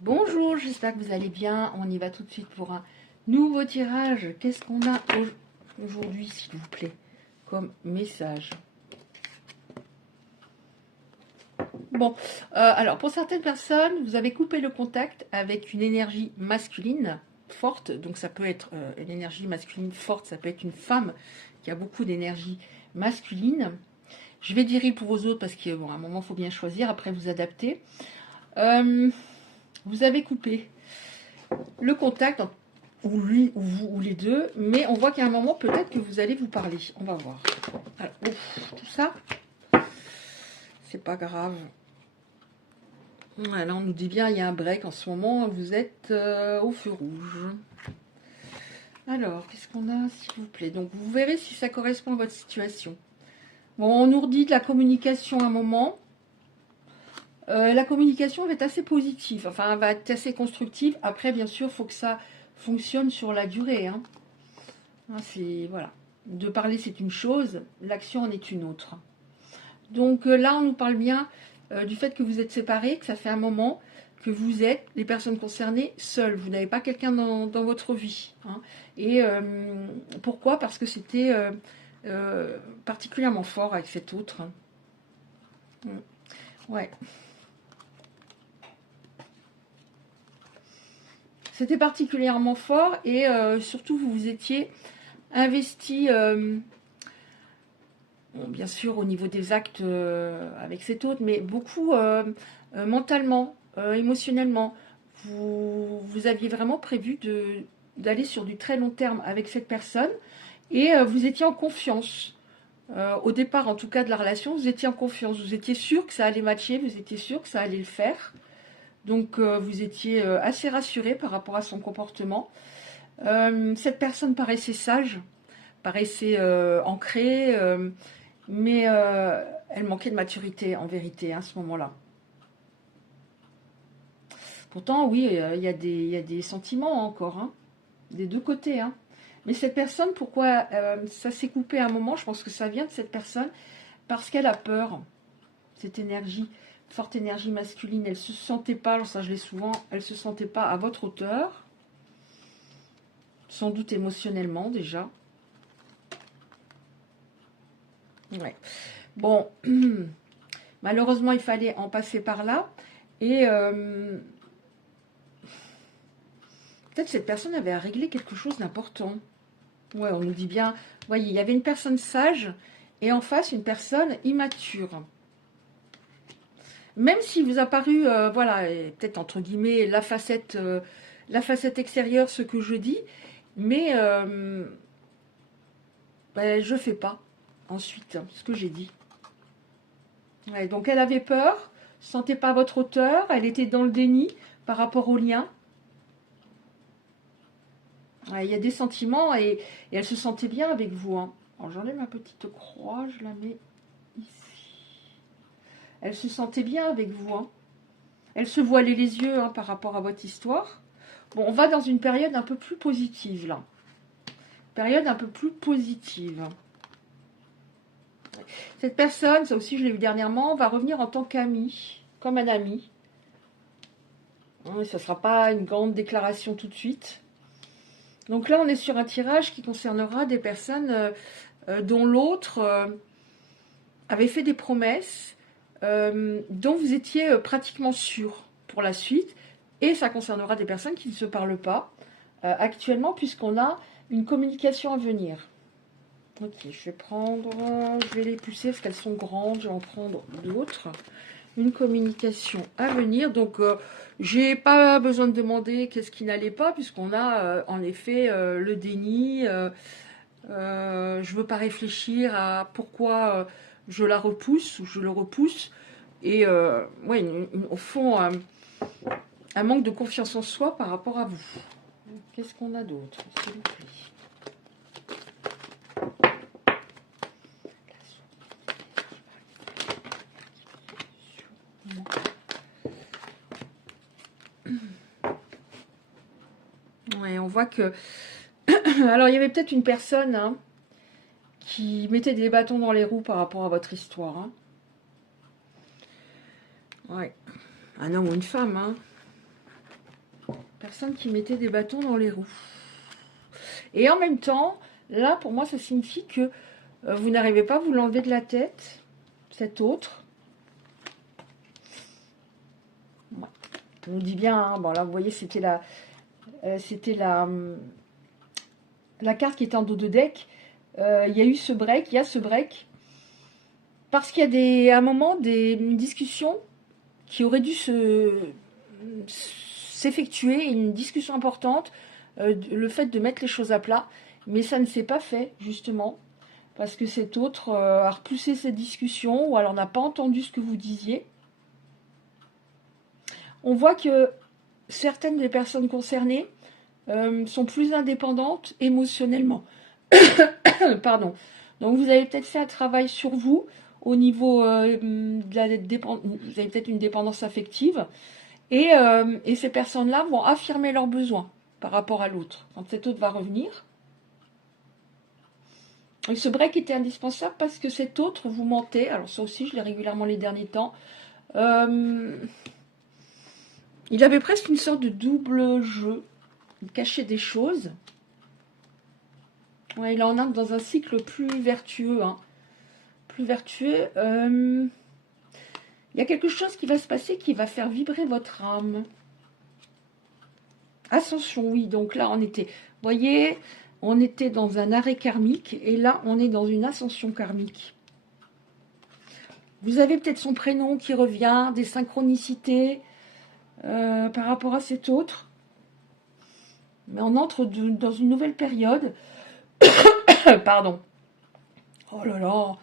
Bonjour, j'espère que vous allez bien. On y va tout de suite pour un nouveau tirage. Qu'est-ce qu'on a aujourd'hui, s'il vous plaît, comme message? Bon, alors pour certaines personnes, vous avez coupé le contact avec une énergie masculine forte. Donc ça peut être une énergie masculine forte, ça peut être une femme qui a beaucoup d'énergie masculine. Je vais dire pour vos autres parce qu'à un moment, il faut bien choisir, après vous adapter. Vous avez coupé le contact, ou lui, ou vous, ou les deux, mais on voit qu'à un moment, peut-être que vous allez vous parler. On va voir. Alors, tout ça, c'est pas grave. Voilà, on nous dit bien, il y a un break en ce moment, vous êtes au feu rouge. Alors, qu'est-ce qu'on a, s'il vous plaît? Donc, vous verrez si ça correspond à votre situation. Bon, on nous redit de la communication à un moment. La communication va être assez positive, enfin, elle va être assez constructive. Après, bien sûr, il faut que ça fonctionne sur la durée. Hein. C'est, voilà. De parler, c'est une chose, l'action en est une autre. Donc là, on nous parle bien du fait que vous êtes séparés, que ça fait un moment que vous êtes, les personnes concernées, seules. Vous n'avez pas quelqu'un dans votre vie. Hein. Et pourquoi? Parce que c'était particulièrement fort avec cet autre. Ouais. C'était particulièrement fort et surtout, vous vous étiez investi... Bon, bien sûr, au niveau des actes avec cet autre, mais beaucoup mentalement, émotionnellement. Vous aviez vraiment prévu d'aller sur du très long terme avec cette personne et vous étiez en confiance. Au départ, en tout cas, de la relation, vous étiez en confiance. Vous étiez sûr que ça allait matcher, vous étiez sûr que ça allait le faire. Donc, vous étiez assez rassuré par rapport à son comportement. Cette personne paraissait sage, paraissait ancrée. Mais elle manquait de maturité, en vérité, à ce moment-là. Pourtant, oui, il y a des sentiments encore, hein, des deux côtés. Hein. Mais cette personne, pourquoi ça s'est coupé à un moment? Je pense que ça vient de cette personne parce qu'elle a peur. Cette énergie, forte énergie masculine, elle se sentait pas, alors ça je l'ai souvent, elle se sentait pas à votre hauteur. Sans doute émotionnellement déjà. Ouais. Bon, malheureusement, il fallait en passer par là. Et peut-être cette personne avait à régler quelque chose d'important. Ouais, on nous dit bien, voyez, il y avait une personne sage et en face une personne immature. Même si vous a paru, voilà, peut-être entre guillemets la facette extérieure, ce que je dis, mais ben, je fais pas ensuite ce que j'ai dit. Ouais, donc elle avait peur, sentait pas à votre hauteur, elle était dans le déni par rapport au lien. Ouais, il y a des sentiments et elle se sentait bien avec vous. Hein. Alors j'enlève ma petite croix, je la mets ici. Elle se sentait bien avec vous. Hein. Elle se voilait les yeux hein, par rapport à votre histoire. Bon, on va dans une période un peu plus positive là. Période un peu plus positive. Cette personne, ça aussi je l'ai vu dernièrement, va revenir en tant qu'ami, comme un ami. Hein, ça ne sera pas une grande déclaration tout de suite. Donc là, on est sur un tirage qui concernera des personnes dont l'autre avait fait des promesses dont vous étiez pratiquement sûr pour la suite. Et ça concernera des personnes qui ne se parlent pas actuellement, puisqu'on a une communication à venir. Ok, je vais prendre, je vais les pousser parce qu'elles sont grandes, je vais en prendre d'autres. Une communication à venir, donc j'ai pas besoin de demander qu'est-ce qui n'allait pas, puisqu'on a en effet le déni. Je veux pas réfléchir à pourquoi je la repousse ou je le repousse. Et ouais, au fond, un manque de confiance en soi par rapport à vous. Qu'est-ce qu'on a d'autre, s'il vous plaît? Ouais, on voit que... Alors, il y avait peut-être une personne hein, qui mettait des bâtons dans les roues par rapport à votre histoire. Hein. Ouais. Un homme ou une femme. Hein. Personne qui mettait des bâtons dans les roues. Et en même temps, là, pour moi, ça signifie que vous n'arrivez pas à vous l'enlever de la tête, cet autre. Ouais. On nous dit bien, hein, bon là, vous voyez, c'était la carte qui était en dos de deck. Il y a eu ce break, il y a ce break. Parce qu'il y a à un moment une discussion qui aurait dû s'effectuer, une discussion importante, le fait de mettre les choses à plat, mais ça ne s'est pas fait, justement, parce que cet autre a repoussé cette discussion, ou alors n'a pas entendu ce que vous disiez. On voit que certaines des personnes concernées sont plus indépendantes émotionnellement. Pardon. Donc vous avez peut-être fait un travail sur vous, au niveau de la dépendance, vous avez peut-être une dépendance affective, et ces personnes-là vont affirmer leurs besoins par rapport à l'autre, quand cet autre va revenir. Et ce break était indispensable parce que cet autre vous mentait, alors ça aussi je l'ai régulièrement les derniers temps, il avait presque une sorte de double jeu, il cachait des choses. Ouais, il en a dans un cycle plus vertueux, hein. Plus vertueux. Il y a quelque chose qui va se passer qui va faire vibrer votre âme. Ascension, oui. Donc là, vous voyez, on était dans un arrêt karmique et là, on est dans une ascension karmique. Vous avez peut-être son prénom qui revient, des synchronicités par rapport à cet autre. Mais on entre dans une nouvelle période. Pardon. Oh là là.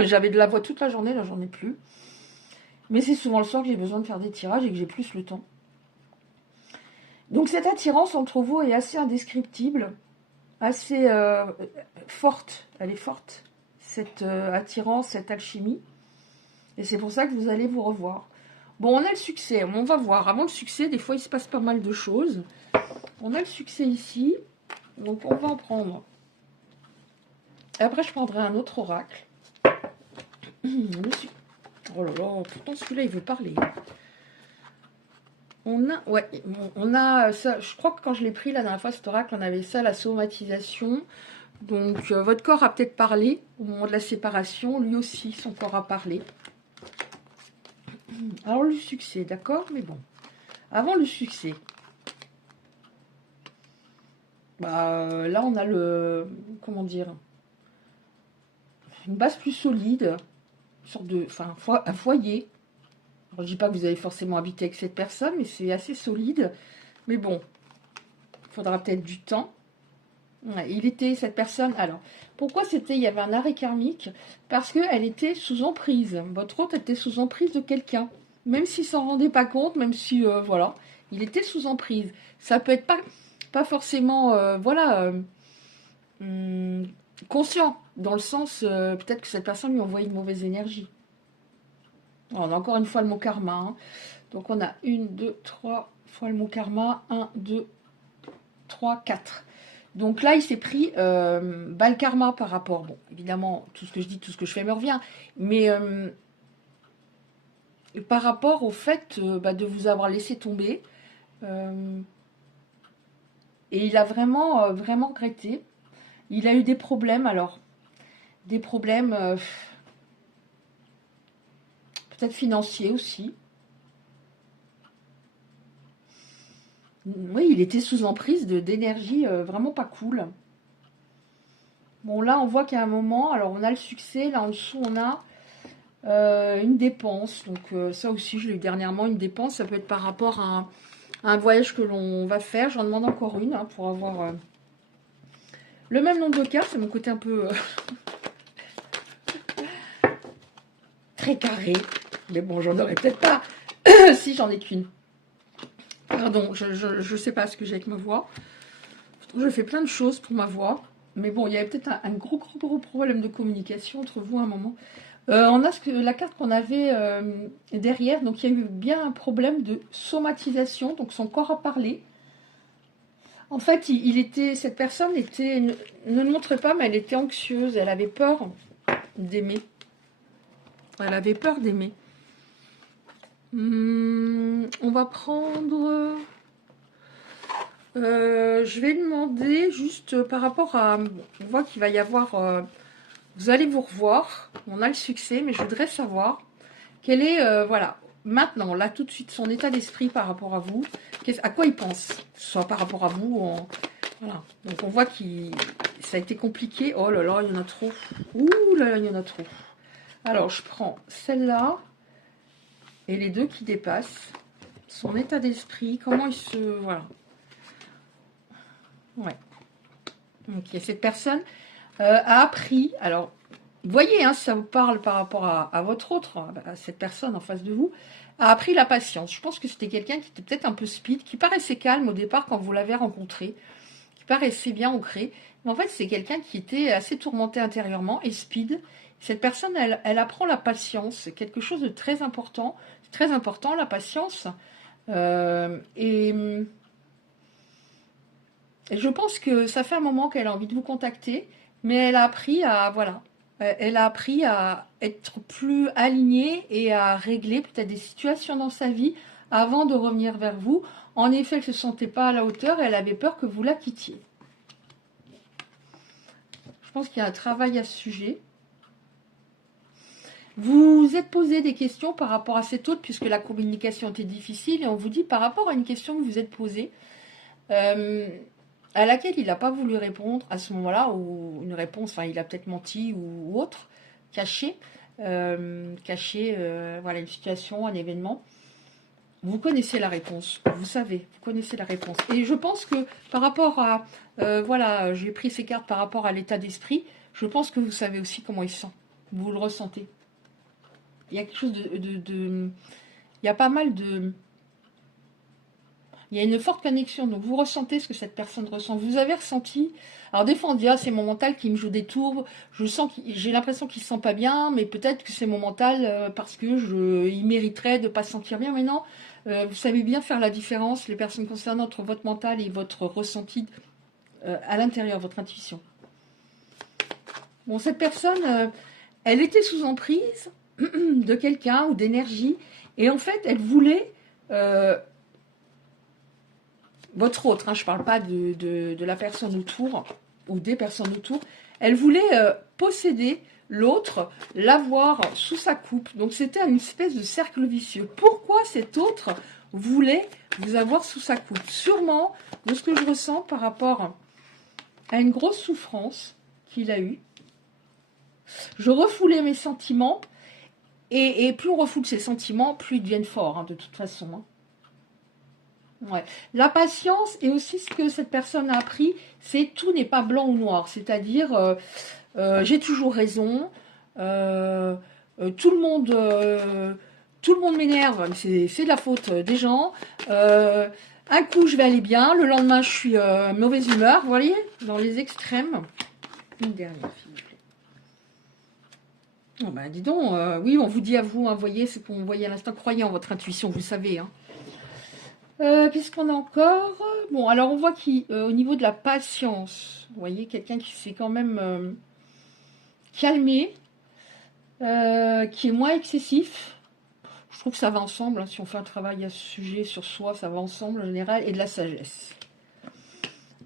J'avais de la voix toute la journée, là j'en ai plus. Mais c'est souvent le soir que j'ai besoin de faire des tirages et que j'ai plus le temps. Donc cette attirance entre vous est assez indescriptible, assez forte. Elle est forte, cette attirance, cette alchimie. Et c'est pour ça que vous allez vous revoir. Bon, on a le succès, on va voir. Avant le succès, des fois il se passe pas mal de choses. On a le succès ici, donc on va en prendre. Et après je prendrai un autre oracle. Oh là là, pourtant celui-là il veut parler. On a ça. Je crois que quand je l'ai pris la dernière fois, cet oracle, on avait ça, la somatisation. Donc votre corps a peut-être parlé au moment de la séparation. Lui aussi, son corps a parlé. Alors le succès, d'accord, mais bon. Avant le succès, là on a comment dire, une base plus solide, une sorte de, un foyer. Alors, je dis pas que vous allez forcément habiter avec cette personne, mais c'est assez solide. Mais bon, il faudra peut-être du temps. Ouais, cette personne, alors, pourquoi il y avait un arrêt karmique? Parce qu'elle était sous emprise. Votre hôte était sous emprise de quelqu'un. Même s'il s'en rendait pas compte, même si, voilà, il était sous emprise. Ça peut être pas forcément, conscient, dans le sens, peut-être que cette personne lui envoie une mauvaise énergie. Alors, on a encore une fois le mot karma, hein. Donc on a 1, 2, 3 fois le mot karma. 1, 2, 3, 4. Donc là, il s'est pris bas karma par rapport. Bon, évidemment, tout ce que je dis, tout ce que je fais me revient. Mais par rapport au fait de vous avoir laissé tomber. Et il a vraiment, vraiment regretté. Il a eu des problèmes, alors. Des problèmes peut-être financiers aussi. Oui, il était sous emprise d'énergie vraiment pas cool. Bon, là, on voit qu'à un moment, alors on a le succès, là en dessous, on a une dépense. Donc ça aussi, je l'ai eu dernièrement, une dépense. Ça peut être par rapport à un voyage que l'on va faire. J'en demande encore une pour avoir le même nombre de cartes. C'est mon côté un peu très carré. Mais bon, j'en aurais peut-être pas. Si, j'en ai qu'une. Pardon, je sais pas ce que j'ai avec ma voix. Je fais plein de choses pour ma voix. Mais bon, il y avait peut-être un gros problème de communication entre vous à un moment. On a la carte qu'on avait derrière. Donc, il y a eu bien un problème de somatisation. Donc, son corps a parlé. En fait, cette personne ne le montrait pas, mais elle était anxieuse. Elle avait peur d'aimer. Elle avait peur d'aimer. On va prendre Je vais demander juste par rapport à... On voit qu'il va y avoir... vous allez vous revoir. On a le succès, mais je voudrais savoir quel est, voilà, maintenant, là, tout de suite, son état d'esprit par rapport à vous. À quoi il pense, soit par rapport à vous. Voilà. Donc, on voit que ça a été compliqué. Oh là là, il y en a trop. Ouh là là, il y en a trop. Alors, je prends celle-là et les deux qui dépassent. Son état d'esprit, comment il se... Voilà. Ouais. Ok, cette personne a appris... Alors, vous voyez, hein, si ça vous parle par rapport à votre autre, à cette personne en face de vous, a appris la patience. Je pense que c'était quelqu'un qui était peut-être un peu speed, qui paraissait calme au départ quand vous l'avez rencontré, qui paraissait bien ancré. Mais en fait, c'est quelqu'un qui était assez tourmenté intérieurement et speed. Cette personne, elle apprend la patience. C'est quelque chose de très important. C'est très important, la patience. Et je pense que ça fait un moment qu'elle a envie de vous contacter, mais elle a appris à... Voilà. Elle a appris à être plus alignée et à régler peut-être des situations dans sa vie avant de revenir vers vous. En effet, elle ne se sentait pas à la hauteur et elle avait peur que vous la quittiez. Je pense qu'il y a un travail à ce sujet. Vous vous êtes posé des questions par rapport à cet autre puisque la communication était difficile et on vous dit par rapport à une question que vous vous êtes posée à laquelle il n'a pas voulu répondre à ce moment-là, ou une réponse, enfin il a peut-être menti ou autre, caché, voilà, une situation, un événement. Vous connaissez la réponse, vous savez, vous connaissez la réponse. Et je pense que par rapport à, voilà, j'ai pris ces cartes par rapport à l'état d'esprit, je pense que vous savez aussi comment il se sent, vous le ressentez. Il y a quelque chose il y a pas mal de... Il y a une forte connexion, donc vous ressentez ce que cette personne ressent. Vous avez ressenti... Alors des fois on dit, ah, c'est mon mental qui me joue des tours, j'ai l'impression qu'il ne se sent pas bien, mais peut-être que c'est mon mental parce que il mériterait de ne pas se sentir bien. Mais non, vous savez bien faire la différence, les personnes concernées, entre votre mental et votre ressenti à l'intérieur, votre intuition. Bon, cette personne, elle était sous emprise de quelqu'un ou d'énergie, et en fait, elle voulait... votre autre, hein, je ne parle pas de la personne autour, ou des personnes autour, elle voulait posséder l'autre, l'avoir sous sa coupe. Donc c'était une espèce de cercle vicieux. Pourquoi cet autre voulait vous avoir sous sa coupe? Sûrement, de ce que je ressens par rapport à une grosse souffrance qu'il a eue. Je refoulais mes sentiments, et plus on refoule ses sentiments, plus ils deviennent forts, hein, de toute façon. Hein. Ouais. La patience et aussi ce que cette personne a appris, c'est tout n'est pas blanc ou noir. C'est-à-dire, j'ai toujours raison, tout le monde m'énerve, c'est de la faute des gens. Un coup, je vais aller bien, le lendemain, je suis mauvaise humeur. Vous voyez, dans les extrêmes. Une dernière, s'il vous plaît. Oh ben, dis donc, oui, on vous dit à vous, hein, voyez, c'est qu'on voyait à l'instant, croyez en votre intuition, vous le savez, hein. Qu'est-ce qu'on a encore? Bon, alors on voit qu'au niveau de la patience, vous voyez, quelqu'un qui s'est quand même calmé, qui est moins excessif. Je trouve que ça va ensemble, hein, si on fait un travail à ce sujet sur soi, ça va ensemble en général, et de la sagesse.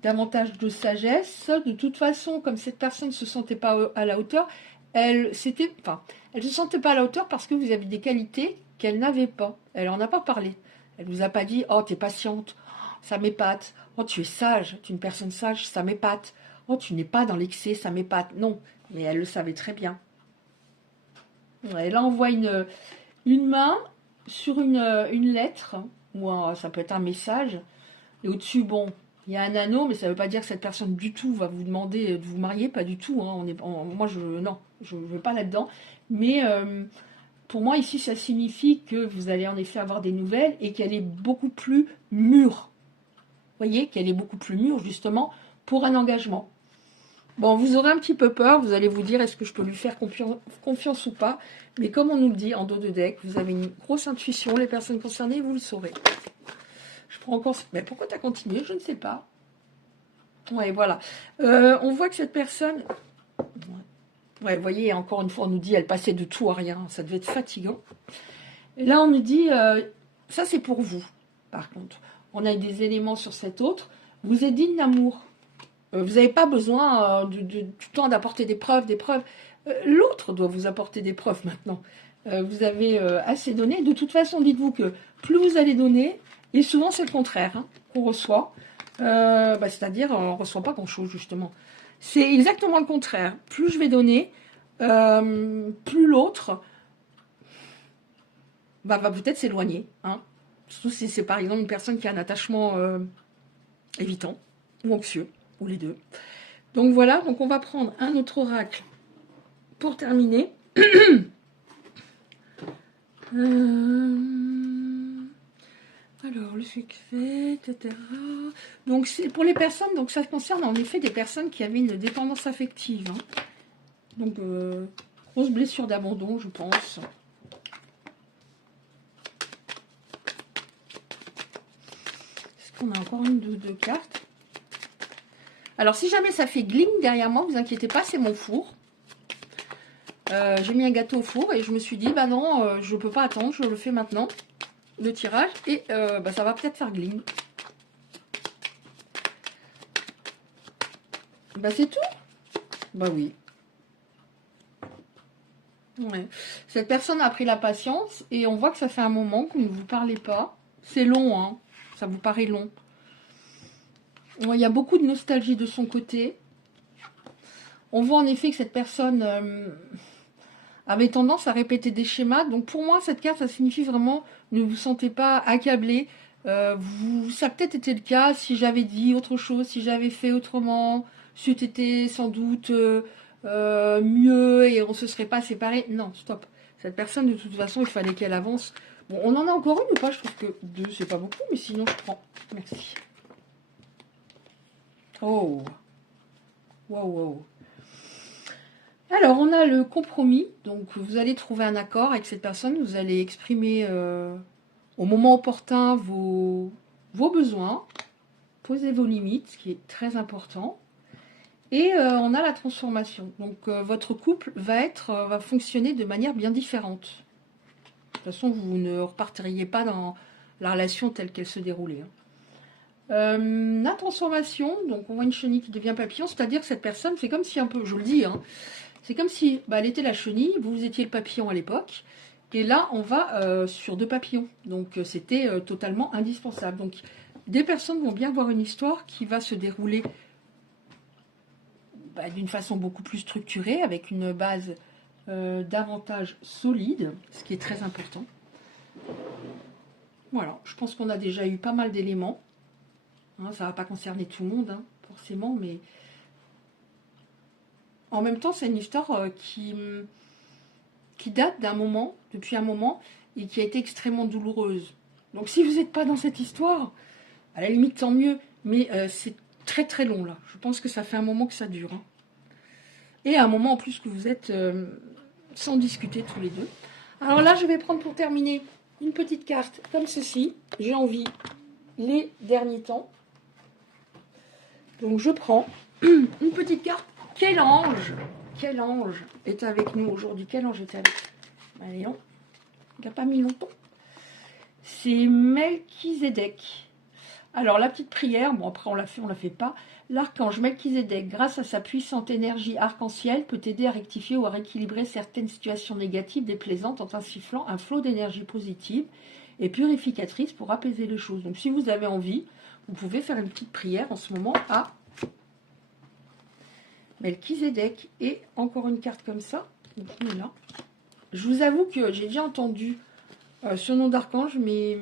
Davantage de sagesse. De toute façon, comme cette personne ne se sentait pas à la hauteur, elle se sentait pas à la hauteur parce que vous avez des qualités qu'elle n'avait pas. Elle en a pas parlé. Elle vous a pas dit, oh, t'es patiente, ça m'épate. Oh, tu es sage, tu es une personne sage, ça m'épate. Oh, tu n'es pas dans l'excès, ça m'épate. Non, mais elle le savait très bien. Ouais, là, on voit une main sur une lettre, ou ça peut être un message. Et au-dessus, bon, il y a un anneau, mais ça ne veut pas dire que cette personne du tout va vous demander de vous marier, pas du tout. Hein. Moi, je ne veux pas là-dedans. Mais... pour moi, ici, ça signifie que vous allez en effet avoir des nouvelles et qu'elle est beaucoup plus mûre. Vous voyez, qu'elle est beaucoup plus mûre, justement, pour un engagement. Bon, vous aurez un petit peu peur, vous allez vous dire, est-ce que je peux lui faire confiance ou pas? Mais comme on nous le dit en dos de deck, vous avez une grosse intuition, les personnes concernées, vous le saurez. Je prends encore... Mais pourquoi tu as continué? Je ne sais pas. Ouais, voilà. On voit que cette personne... Ouais, vous voyez, encore une fois, on nous dit, elle passait de tout à rien. Ça devait être fatigant. Et là, on nous dit, ça c'est pour vous, par contre. On a des éléments sur cet autre. Vous êtes digne d'amour. Vous n'avez pas besoin tout le temps d'apporter des preuves, des preuves. L'autre doit vous apporter des preuves maintenant. Vous avez assez donné. De toute façon, dites-vous que plus vous allez donner, et souvent c'est le contraire hein, qu'on reçoit, c'est-à-dire on ne reçoit pas grand-chose justement. C'est exactement le contraire. Plus je vais donner, plus l'autre va peut-être s'éloigner. Hein. Surtout si c'est par exemple une personne qui a un attachement évitant ou anxieux, ou les deux. Donc voilà, donc on va prendre un autre oracle pour terminer. Alors, le succès, etc. Donc, c'est pour les personnes, donc ça concerne en effet des personnes qui avaient une dépendance affective. Hein. Donc, grosse blessure d'abandon, je pense. Est-ce qu'on a encore une ou deux cartes? Alors, si jamais ça fait gling derrière moi, vous inquiétez pas, c'est mon four. J'ai mis un gâteau au four et je me suis dit, bah non, je peux pas attendre, je le fais maintenant, le tirage, et ça va peut-être faire gling. Bah c'est tout. Bah oui. Ouais. Cette personne a pris la patience et on voit que ça fait un moment que vous ne vous parlez pas. C'est long, hein. Ça vous paraît long. Ouais, il y a beaucoup de nostalgie de son côté. On voit en effet que cette personne avait tendance à répéter des schémas. Donc pour moi, cette carte, ça signifie vraiment ne vous sentez pas accablé. Ça a peut-être été le cas si j'avais dit autre chose, si j'avais fait autrement, c'eût été sans doute mieux et on se serait pas séparés. Non, stop. Cette personne, de toute façon, il fallait qu'elle avance. Bon, on en a encore une ou pas? Je trouve que deux, c'est pas beaucoup, mais sinon, je prends. Merci. Oh. Wow, wow. Alors, on a le compromis. Donc, vous allez trouver un accord avec cette personne. Vous allez exprimer au moment opportun vos besoins. Posez vos limites, ce qui est très important. Et on a la transformation. Donc, votre couple va fonctionner de manière bien différente. De toute façon, vous ne repartiriez pas dans la relation telle qu'elle se déroulait. La transformation, donc on voit une chenille qui devient papillon, c'est-à-dire que cette personne, c'est comme si un peu, je vous le dis, hein, c'est comme si elle était la chenille, vous étiez le papillon à l'époque, et là on va sur deux papillons, donc c'était totalement indispensable. Donc des personnes vont bien voir une histoire qui va se dérouler d'une façon beaucoup plus structurée, avec une base davantage solide, ce qui est très important. Voilà, je pense qu'on a déjà eu pas mal d'éléments. Hein, ça ne va pas concerner tout le monde, hein, forcément, mais en même temps, c'est une histoire qui date d'un moment, depuis un moment, et qui a été extrêmement douloureuse. Donc si vous n'êtes pas dans cette histoire, à la limite, tant mieux, mais c'est très très long, là. Je pense que ça fait un moment que ça dure. Hein. Et à un moment, en plus, que vous êtes sans discuter tous les deux. Alors là, je vais prendre pour terminer une petite carte comme ceci. J'ai envie les derniers temps. Donc je prends une petite carte. Quel ange est avec nous aujourd'hui? Quel ange est avec nous? Allez, on n'a pas mis longtemps. C'est Melchizedek. Alors la petite prière, bon après on la fait pas. L'archange Melchizedek, grâce à sa puissante énergie arc-en-ciel, peut aider à rectifier ou à rééquilibrer certaines situations négatives déplaisantes en insufflant un flot d'énergie positive et purificatrice pour apaiser les choses. Donc si vous avez envie, vous pouvez faire une petite prière en ce moment à Melchizedek. Et encore une carte comme ça. Donc, là. Je vous avoue que j'ai déjà entendu ce nom d'archange, mais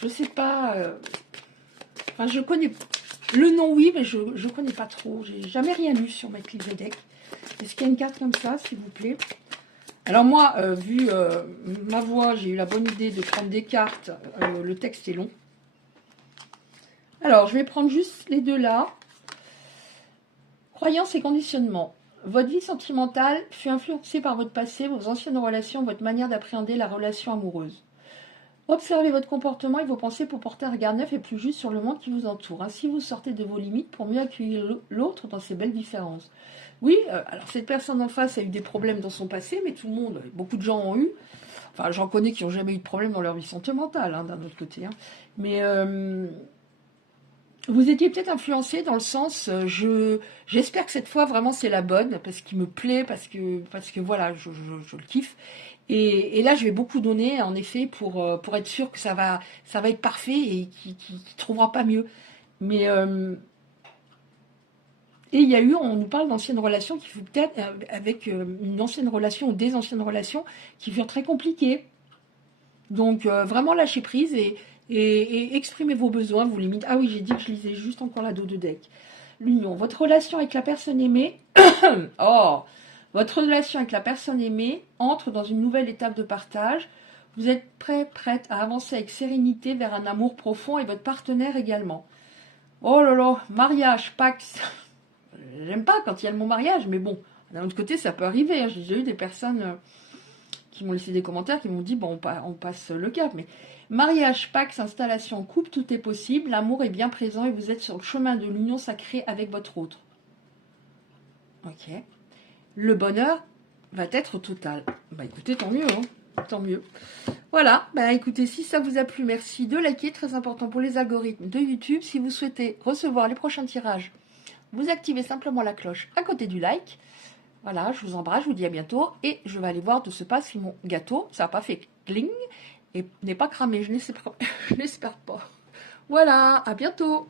je sais pas. Enfin, je connais le nom, oui, mais je ne connais pas trop. J'ai jamais rien lu sur Melchizedek. Est-ce qu'il y a une carte comme ça, s'il vous plaît? Alors moi, vu ma voix, j'ai eu la bonne idée de prendre des cartes. Le texte est long. Alors, je vais prendre juste les deux là. Croyances et conditionnements. Votre vie sentimentale fut influencée par votre passé, vos anciennes relations, votre manière d'appréhender la relation amoureuse. Observez votre comportement et vos pensées pour porter un regard neuf et plus juste sur le monde qui vous entoure. Ainsi, vous sortez de vos limites pour mieux accueillir l'autre dans ses belles différences. Oui, alors cette personne en face a eu des problèmes dans son passé, mais tout le monde, beaucoup de gens ont eu. Enfin, j'en connais qui n'ont jamais eu de problème dans leur vie sentimentale, hein, d'un autre côté. Hein. Mais vous étiez peut-être influencé dans le sens, j'espère que cette fois vraiment c'est la bonne, parce qu'il me plaît, parce que voilà, je le kiffe. Et là, je vais beaucoup donner, en effet, pour être sûr que ça va être parfait et qu'il ne trouvera pas mieux. Mais et il y a eu, on nous parle d'anciennes relations qui furent peut-être avec une ancienne relation ou des anciennes relations qui furent très compliquées. Donc vraiment lâcher prise et exprimer vos besoins, vos limites. Ah oui, j'ai dit que je lisais juste encore la dos de deck. L'union, votre relation avec la personne aimée. Oh, votre relation avec la personne aimée entre dans une nouvelle étape de partage. Vous êtes prête à avancer avec sérénité vers un amour profond et votre partenaire également. Oh là là, mariage, Pax. J'aime pas quand il y a le mot mariage, mais bon, d'un autre côté, ça peut arriver. Hein. J'ai déjà eu des personnes qui m'ont laissé des commentaires, qui m'ont dit, bon, on passe le cap. Mais mariage, Pax, installation en couple, tout est possible. L'amour est bien présent et vous êtes sur le chemin de l'union sacrée avec votre autre. Ok. Le bonheur va être total. Bah écoutez, tant mieux, hein. Tant mieux. Voilà, bah écoutez, si ça vous a plu, merci de liker, très important pour les algorithmes de YouTube. Si vous souhaitez recevoir les prochains tirages, vous activez simplement la cloche à côté du like. Voilà, je vous embrasse, je vous dis à bientôt. Et je vais aller voir de ce pas si mon gâteau, ça n'a pas fait cling et n'est pas cramé. Je n'espère pas. Voilà, à bientôt.